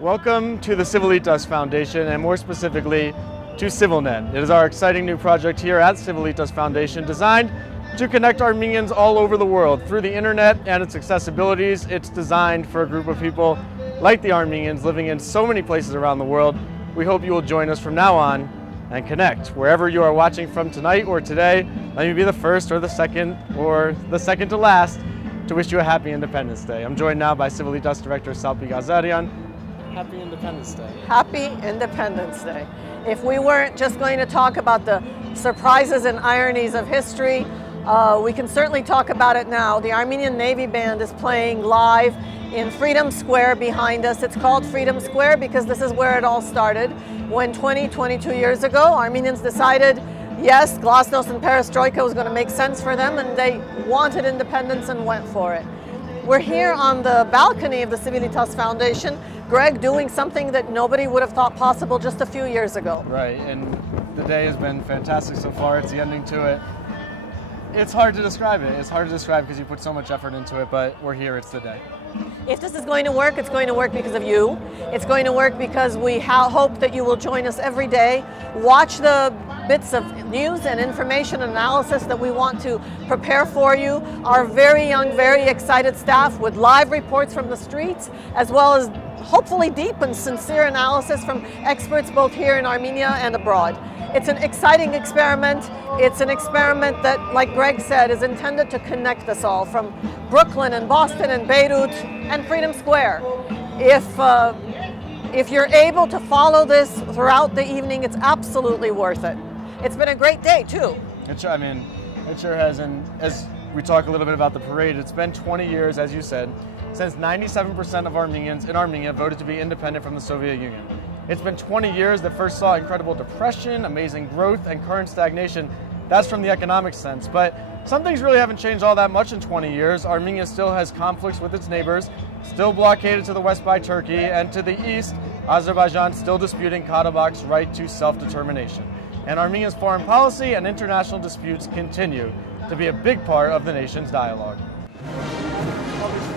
Welcome to the CivilNet Foundation, and more specifically to CivilNet. It is our exciting new project here at CivilNet Foundation designed to connect Armenians all over the world through the internet and its accessibilities. It's designed for a group of people like the Armenians living in so many places around the world. We hope you will join us from now on and connect. Wherever you are watching from tonight or today, let me be the first or the second to last to wish you a happy Independence Day. I'm joined now by CivilNet Director Salpi Gazarian. Happy Independence Day. Happy Independence Day. If we weren't just going to talk about the surprises and ironies of history, we can certainly talk about it now. The Armenian Navy Band is playing live in Freedom Square behind us. It's called Freedom Square because this is where it all started. When 22 years ago, Armenians decided, yes, glasnost and perestroika was going to make sense for them, and they wanted independence and went for it. We're here on the balcony of the CivilNet Foundation, Greg, doing something that nobody would have thought possible just a few years ago. Right, and the day has been fantastic so far. It's the ending to it. It's hard to describe it. It's hard to describe because you put so much effort into it, but we're here, it's the day. If this is going to work, it's going to work because of you. It's going to work because we hope that you will join us every day. Watch the bits of news and information and analysis that we want to prepare for you. Our very young, very excited staff with live reports from the streets, as well as hopefully deep and sincere analysis from experts both here in Armenia and abroad. It's an exciting experiment. It's an experiment that, like Greg said, is intended to connect us all from Brooklyn and Boston and Beirut and Freedom Square. If you're able to follow this throughout the evening, it's absolutely worth it. It's been a great day too. It sure has, and as we talk a little bit about the parade, it's been 20 years, as you said, since 97% of Armenians in Armenia voted to be independent from the Soviet Union. It's been 20 years that first saw incredible depression, amazing growth, and current stagnation. That's from the economic sense, but some things really haven't changed all that much in 20 years. Armenia still has conflicts with its neighbors, still blockaded to the west by Turkey, and to the east, Azerbaijan still disputing Karabakh's right to self-determination. And Armenia's foreign policy and international disputes continue to be a big part of the nation's dialogue.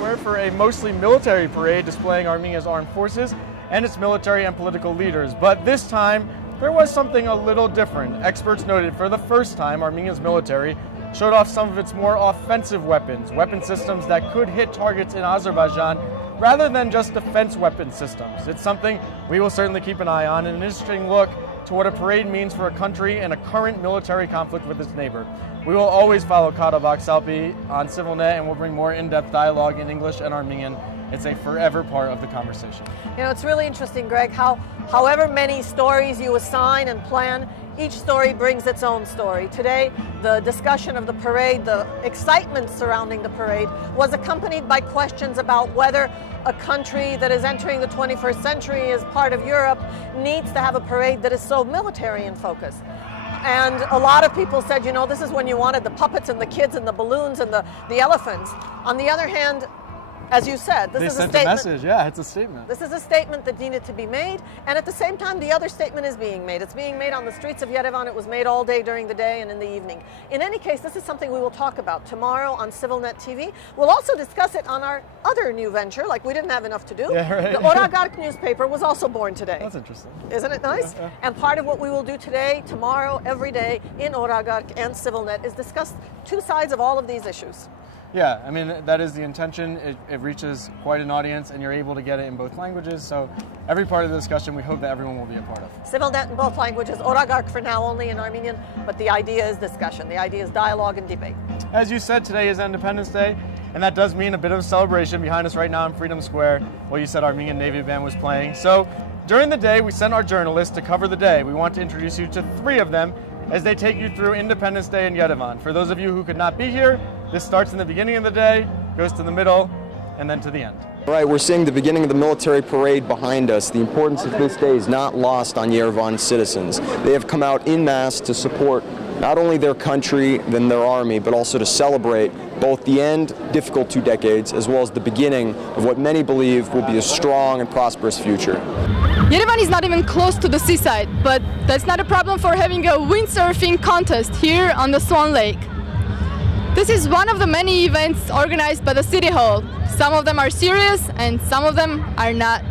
We're for a mostly military parade displaying Armenia's armed forces and its military and political leaders. But this time, there was something a little different. Experts noted for the first time, Armenia's military showed off some of its more offensive weapons, weapon systems that could hit targets in Azerbaijan rather than just defense weapon systems. It's something we will certainly keep an eye on, and an interesting look to what a parade means for a country in a current military conflict with its neighbor. We will always follow Karabakh Salpi on CivilNet, and we'll bring more in-depth dialogue in English and Armenian. It's a forever part of the conversation. You know, it's really interesting, Greg, however many stories you assign and plan, each story brings its own story. Today, the discussion of the parade, the excitement surrounding the parade, was accompanied by questions about whether a country that is entering the 21st century as part of Europe needs to have a parade that is so military in focus. And a lot of people said, you know, this is when you wanted the puppets and the kids and the balloons and the elephants. On the other hand, as you said, this is a statement. They sent a message, yeah, it's a statement. This is a statement that needed to be made, and at the same time, the other statement is being made. It's being made on the streets of Yerevan. It was made all day during the day and in the evening. In any case, this is something we will talk about tomorrow on CivilNet TV. We'll also discuss it on our other new venture, like we didn't have enough to do. Yeah, right. The Oragark newspaper was also born today. That's interesting. Isn't it nice? Yeah. And part of what we will do today, tomorrow, every day in Oragark and CivilNet is discuss two sides of all of these issues. Yeah, I mean, that is the intention. It reaches quite an audience, and you're able to get it in both languages. So every part of the discussion, we hope that everyone will be a part of. CivilNet in both languages, Oragark for now only in Armenian, but the idea is discussion. The idea is dialogue and debate. As you said, today is Independence Day, and that does mean a bit of a celebration. Behind us right now in Freedom Square, well, you said Armenian Navy Band was playing. So during the day, we sent our journalists to cover the day. We want to introduce you to 3 of them as they take you through Independence Day in Yerevan. For those of you who could not be here, this starts in the beginning of the day, goes to the middle, and then to the end. All right, we're seeing the beginning of the military parade behind us. The importance of this day is not lost on Yerevan citizens. They have come out en masse to support not only their country, then their army, but also to celebrate both the end, difficult 2 decades, as well as the beginning of what many believe will be a strong and prosperous future. Yerevan is not even close to the seaside, but that's not a problem for having a windsurfing contest here on the Swan Lake. This is one of the many events organized by the City Hall. Some of them are serious and some of them are not.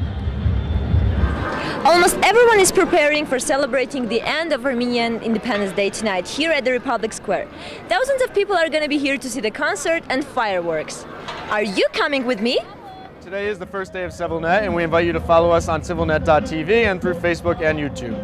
Almost everyone is preparing for celebrating the end of Armenian Independence Day tonight here at the Republic Square. Thousands of people are going to be here to see the concert and fireworks. Are you coming with me? Today is the first day of CivilNet, and we invite you to follow us on CivilNet.tv and through Facebook and YouTube.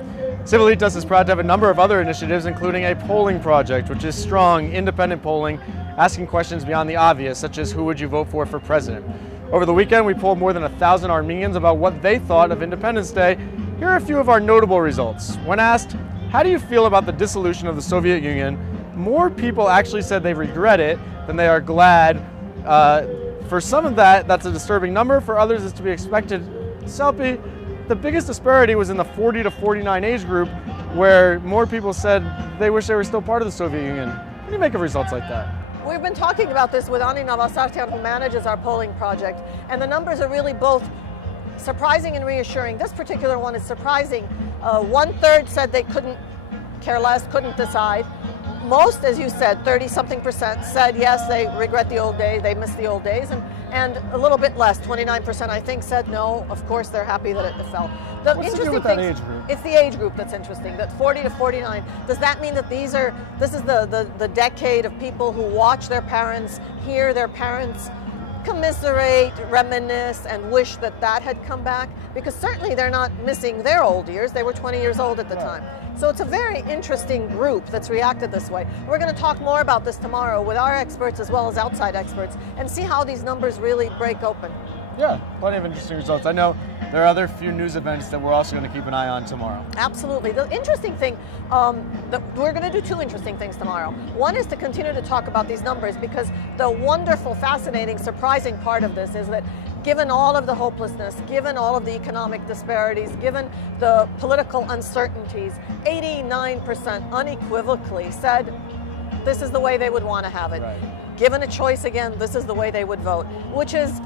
Civilitas is proud to have a number of other initiatives, including a polling project, which is strong, independent polling, asking questions beyond the obvious, such as who would you vote for president. Over the weekend, we polled more than 1,000 Armenians about what they thought of Independence Day. Here are a few of our notable results. When asked, how do you feel about the dissolution of the Soviet Union, more people actually said they regret it than they are glad. For some of that's a disturbing number. For others, it's to be expected. Selby, the biggest disparity was in the 40 to 49 age group, where more people said they wish they were still part of the Soviet Union. What do you make of results like that? We've been talking about this with Ani Navasartian, who manages our polling project, and the numbers are really both surprising and reassuring. This particular one is surprising. 1/3 said they couldn't care less, couldn't decide. Most, as you said, 30-something% said yes, they regret the old days, they miss the old days, and a little bit less, 29% I think said no, of course they're happy that it fell. What's to do with that age group? It's the age group that's interesting, that 40 to 49. Does that mean that this is the decade of people who watch their parents, hear their parents commiserate, reminisce, and wish that had come back? Because certainly they're not missing their old years, they were 20 years old at the time. So it's a very interesting group that's reacted this way. We're going to talk more about this tomorrow with our experts as well as outside experts and see how these numbers really break open. Yeah, plenty of interesting results. I know there are other few news events that we're also going to keep an eye on tomorrow. Absolutely. The interesting thing, we're going to do two interesting things tomorrow. One is to continue to talk about these numbers, because the wonderful, fascinating, surprising part of this is that given all of the hopelessness, given all of the economic disparities, given the political uncertainties, 89% unequivocally said this is the way they would want to have it. Right. Given a choice again, this is the way they would vote, which is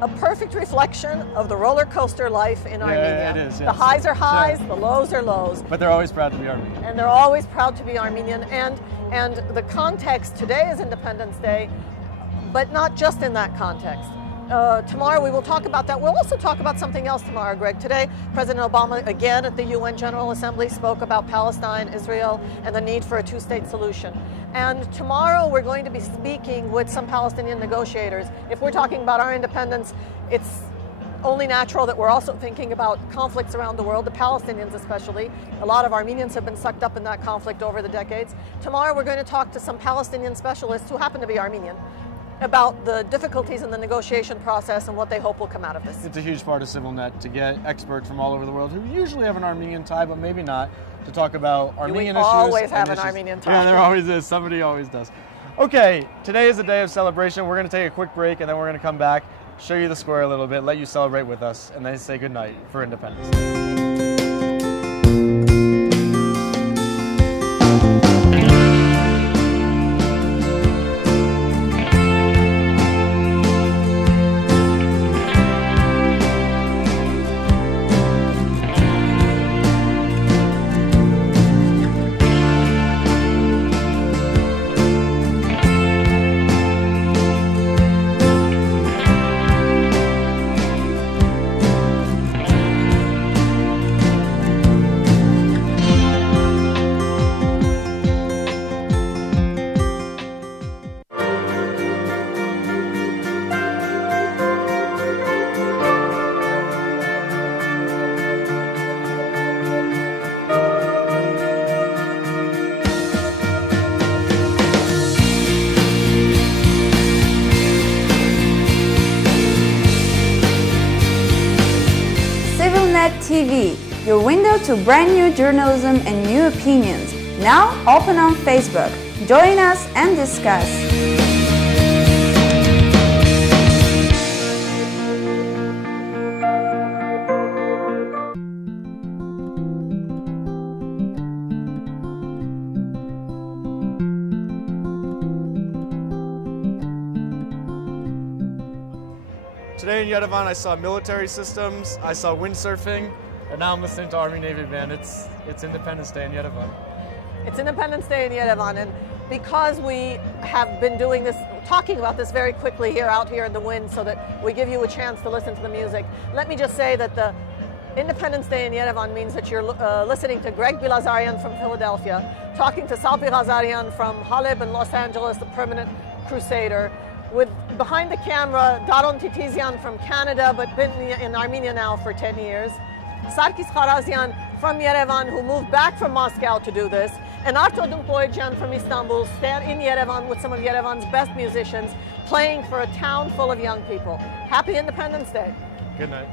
a perfect reflection of the roller coaster life in Armenia. It is, yes. The highs are highs, the lows are lows. But they're always proud to be Armenian. And they're always proud to be Armenian. And the context today is Independence Day, but not just in that context. Tomorrow we will talk about that. We'll also talk about something else tomorrow, Greg. Today, President Obama, again at the UN General Assembly, spoke about Palestine, Israel, and the need for a two-state solution. And tomorrow we're going to be speaking with some Palestinian negotiators. If we're talking about our independence, it's only natural that we're also thinking about conflicts around the world, the Palestinians especially. A lot of Armenians have been sucked up in that conflict over the decades. Tomorrow we're going to talk to some Palestinian specialists who happen to be Armenian about the difficulties in the negotiation process and what they hope will come out of this. It's a huge part of CivilNet to get experts from all over the world who usually have an Armenian tie, but maybe not, to talk about Armenian issues. We always have an Armenian tie. Yeah, there always is. Somebody always does. Okay, today is a day of celebration. We're going to take a quick break, and then we're going to come back, show you the square a little bit, let you celebrate with us, and then say goodnight for Independence Day. CivilNet TV, your window to brand new journalism and new opinions. Now open on Facebook. Join us and discuss. Today in Yerevan, I saw military systems, I saw windsurfing, and now I'm listening to Army Navy Band. It's Independence Day in Yerevan. It's Independence Day in Yerevan, and because we have been doing this, talking about this very quickly out here in the wind so that we give you a chance to listen to the music, let me just say that Independence Day in Yerevan means that you're listening to Greg Bilazarian from Philadelphia, talking to Salpi Ghazarian from Haleb and Los Angeles, the permanent crusader, with behind the camera Daron Titizian from Canada, but been in Armenia now for 10 years, Sarkis Kharazian from Yerevan, who moved back from Moscow to do this, and Arto Dumpoyjan from Istanbul, stand in Yerevan with some of Yerevan's best musicians, playing for a town full of young people. Happy Independence Day. Good night.